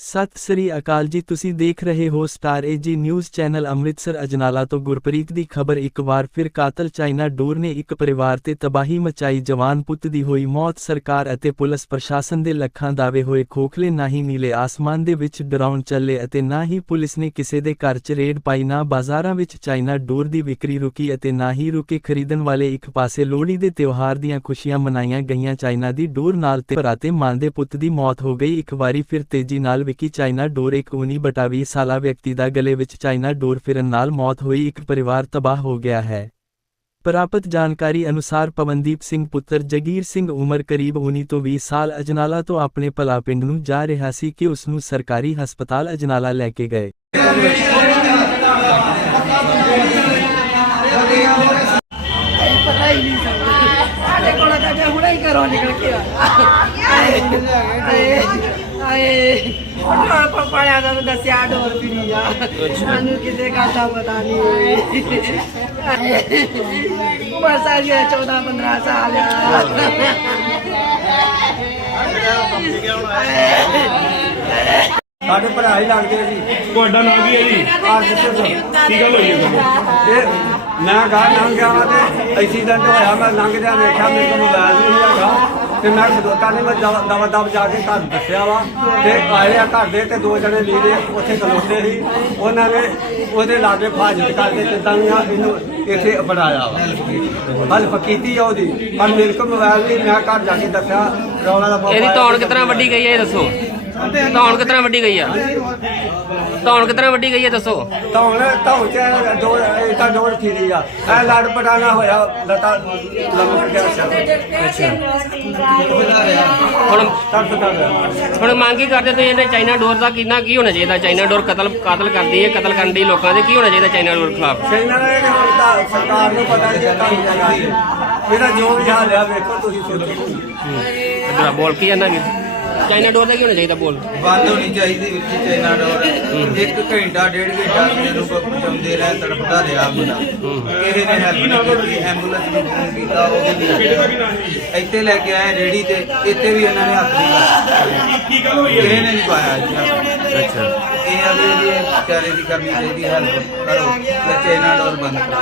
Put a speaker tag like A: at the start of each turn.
A: ਸਤਿ ਸ੍ਰੀ ਅਕਾਲ ਜੀ, ਤੁਸੀਂ ਦੇਖ ਰਹੇ ਹੋ star AG news channel Amritsar Ajnala ਤੋਂ ਗੁਰਪ੍ਰੀਤ ਦੀ ਖਬਰ। ਇੱਕ ਵਾਰ ਫਿਰ ਕਾਤਲ ਚਾਈਨਾ ਡੋਰ ਨੇ ਇੱਕ ਪਰਿਵਾਰ ਤੇ ਤਬਾਹੀ ਮਚਾਈ। ਜਵਾਨ ਪੁੱਤ ਦੀ ਹੋਈ ਮੌਤ ਸਰਕਾਰ ਅਤੇ ਪੁਲਿਸ ਪ੍ਰਸ਼ਾਸਨ ਦੇ ਲੱਖਾਂ ਦਾਅਵੇ ਹੋਏ। ਖੋਖਲੇ ਨਾ ਹੀ ਨੀਲੇ ਆਸਮਾਨ ਦੇ ਵਿੱਚ ਡਰਾਉਣ ਚੱਲੇ ਅਤੇ ਨਾ ਹੀ ਪੁਲਿਸ ਨੇ ਕਿਸੇ ਦੇ ਘਰ 'ਚ ਰੇਡ ਪਾਈ, ਨਾ ਬਾਜ਼ਾਰਾਂ ਵਿੱਚ ਚਾਈਨਾ ਡੋਰ ਦੀ ਵਿਕਰੀ ਰੁਕੀ ਅਤੇ ਨਾ ਹੀ ਰੁਕੇ ਖਰੀਦਣ ਵਾਲੇ ਇੱਕ ਪਾਸੇ ਲੋਹੜੀ ਦੇ ਤਿਉਹਾਰ ਦੀਆਂ ਖੁਸ਼ੀਆਂ ਮਨਾਈਆਂ ਗਈਆਂ। ਚਾਈਨਾ ਦੀ ਡੋਰ ਨਾਲ ਤੇ ਭਰਾ ਤੇ ਮਾਂ ਦੇ ਪੁੱਤ ਦੀ ਮੌਤ ਹੋ ਗਈ। ਇੱਕ ਵਾਰੀ ਫਿਰ ਤੇਜ਼ੀ ਨਾਲ ਵਿਕੀ ਚਾਈਨਾ ਡੋਰ ਇੱਕ 19 ਬਟਾ 20 ਸਾਲਾ ਵਿਅਕਤੀ ਦਾ ਗਲੇ ਵਿੱਚ ਚਾਈਨਾ ਡੋਰ ਫਿਰਨ ਨਾਲ ਮੌਤ ਹੋਈ, ਇੱਕ ਪਰਿਵਾਰ ਤਬਾਹ ਹੋ ਗਿਆ ਹੈ। ਪ੍ਰਾਪਤ ਜਾਣਕਾਰੀ ਅਨੁਸਾਰ ਪਵਨਦੀਪ ਸਿੰਘ ਪੁੱਤਰ ਜਗੀਰ ਸਿੰਘ ਉਮਰ ਕਰੀਬ 19 ਤੋਂ 20 ਸਾਲ ਅਜਨਾਲਾ ਤੋਂ ਆਪਣੇ ਭਲਾ ਪਿੰਡ ਨੂੰ ਜਾ ਰਿਹਾ ਸੀ ਕਿ ਉਸ ਨੂੰ ਸਰਕਾਰੀ ਹਸਪਤਾਲ ਅਜਨਾਲਾ ਲੈ ਕੇ ਗਏ।
B: ਘਰੋਂ ਨਿਕਲ ਕੇ ਆਏ ਆਏ। ਆਏ ਉਹਨਾਂ ਕੋ ਪੜਿਆ ਤਾਂ ਦੱਸਿਆ ਡੋਰ ਫਿਰੀ ਆ। ਸਾਨੂੰ ਕਿਤੇ ਕਾਤਾ ਪਤਾ ਨਹੀਂ। ਉਮਰ ਸਾਰੀ 14 15 ਸਾਲ ਆ।
C: ਸਾਡੇ ਭਰਾ ਹੀ ਲੱਗਦੇ ਆ ਜੀ।
D: ਤੁਹਾਡਾ ਨਾਮ ਕੀ ਹੈ ਜੀ?
C: ਆ ਕਿੱਥੇ ਤੋਂ
D: ਕੀ ਗੱਲ ਹੋਈ ਹੈ ਤੁਹਾਨੂੰ
C: ਇਹ ਮੈਂ ਗਾਂ ਲੰਘ ਗਿਆ ਤੇ ਐਕਸੀਡੈਂਟ ਹੋਇਆ ਮੈਂ ਲੰਘ ਜਾ ਵੇਖਿਆ ਮੇਰੇ ਕੋਲ ਮੋਬਾਈਲ ਨਹੀਂ ਹੈਗਾ। ਤੇ ਮੈਂ ਖਦੋਤਾ ਨਹੀਂ ਮੈਂ ਦਵਾ ਦਵਾ ਜਾ ਕੇ ਘਰ ਦੱਸਿਆ ਵਾ ਤੇ ਆਏ ਆ ਘਰ ਦੇ ਤੇ ਦੋ ਜਣੇ ਲੀੜੇ ਉੱਥੇ ਖਲੋਤੇ ਸੀ। ਉਹਨਾਂ ਨੇ ਉਹਦੇ ਲਾਗੇ ਫਾਜਤ ਕਰਕੇ ਕਿਦਾਂ ਇਹਨੂੰ ਇੱਥੇ ਬਣਾਇਆ ਵਾ। ਹਲਫ ਕੀਤੀ ਆ ਉਹਦੀ। ਪਰ ਮੇਰੇ ਕੋਲ ਮੋਬਾਈਲ ਨਹੀਂ ਮੈਂ ਘਰ ਜਾ ਕੇ ਦੱਸਿਆ ਰੌਲਾ ਦਾ
E: ਇਹਦੀ ਧੌਣ ਕਿਤਨਾ ਵੱਡੀ ਗਈ ਹੈ ਇਹ ਦੱਸੋ। ਧੌਣ ਕਿਤਨਾ ਵੱਡੀ ਗਈ ਆ? ਧੌਣ ਕਿਤਨਾ ਵੱਡੀ ਗਈ ਹੈ ਦੱਸੋ?
C: ਧੌਣ ਧੌਣ ਚ ਦੋ ਇਦਾਂ ਡੋਰ ਫਿਰੀ ਆ। ਐ ਲੜ ਪਟਾਣਾ ਹੋਇਆ ਲਤਾ ਲੰਮ ਗਿਆ ਅੱਛਾ।
E: ਹੁਣ
C: ਤੜਫਦਾ ਰਿਹਾ।
E: ਹੁਣ ਮੰਗ ਕਰਦੇ ਤੁਸੀਂ? ਇਹਦੇ ਚਾਈਨਾ ਡੋਰ ਦਾ ਕਿੰਨਾ ਕੀ ਹੋਣਾ ਚਾਹੀਦਾ? ਚਾਈਨਾ ਡੋਰ ਕਤਲ ਕਾਤਲ ਕਰਦੀ ਹੈ ਕਤਲ ਕਰਨ ਦੀ ਲੋਕਾਂ ਦੇ ਕੀ ਹੋਣਾ ਚਾਹੀਦਾ ਚਾਈਨਾ ਡੋਰ ਖਿਲਾਫ?
C: ਸੈਨਾ ਨੇ ਹੁਣ ਤਾਂ ਸਰਕਾਰ ਨੂੰ ਪਤਾ ਕਰਨਾ ਹੈ ਇਹਦਾ ਜੋ ਵੀ ਹਾਲ ਆ ਵੇਖੋ ਤੁਸੀਂ ਸੋਚੋ।
E: ਇਧਰ ਬੋਲ ਕੀ ਜਾਂਦਾ ਵੀ ਚਾਈਨਾ ਡੋਰ ਦਾ ਕੀ ਹੋਣਾ ਚਾਹੀਦਾ ਬੋਲ?
F: ਬੰਦ ਹੋਣੀ ਚਾਹੀਦੀ ਵਿੱਚ ਚਾਈਨਾ ਡੋਰ। ਇੱਕ ਘੰਟਾ ਡੇਢ ਘੰਟਾ ਮੈਨੂੰ ਪਹੁੰਚਾਉਂਦੇ ਰਹੇ ਤੜਪਦਾ ਰਿਹਾ ਮੁੰਡਾ। ਕਿਸੇ ਨੇ ਹੈਲਪ ਨਹੀਂ ਕੀਤੀ ਐਂਬੂਲੈਂਸ ਨੂੰ ਫੋਨ ਕੀਤਾ ਉਹ ਵੀ। ਇੱਥੇ ਲੈ ਕੇ ਆਏ ਰੇੜੀ ਤੇ ਇੱਥੇ ਵੀ ਇਹਨਾਂ ਨੇ ਹੱਥ ਨਹੀਂ ਪਾਇਆ
D: ਕੀ ਗੱਲ ਹੋਈ
F: ਕਿਸੇ ਨੇ ਨਹੀਂ ਪਾਇਆ ਅੱਛਾ। ਇਹ ਆ ਵੀ ਵਿਚਾਰੇ ਦੀ ਕਰਨੀ ਚਾਹੀਦੀ ਹੈਲਪ ਕਰੋ ਚਾਈਨਾ ਡੋਰ ਬੰਦ ਕਰੋ।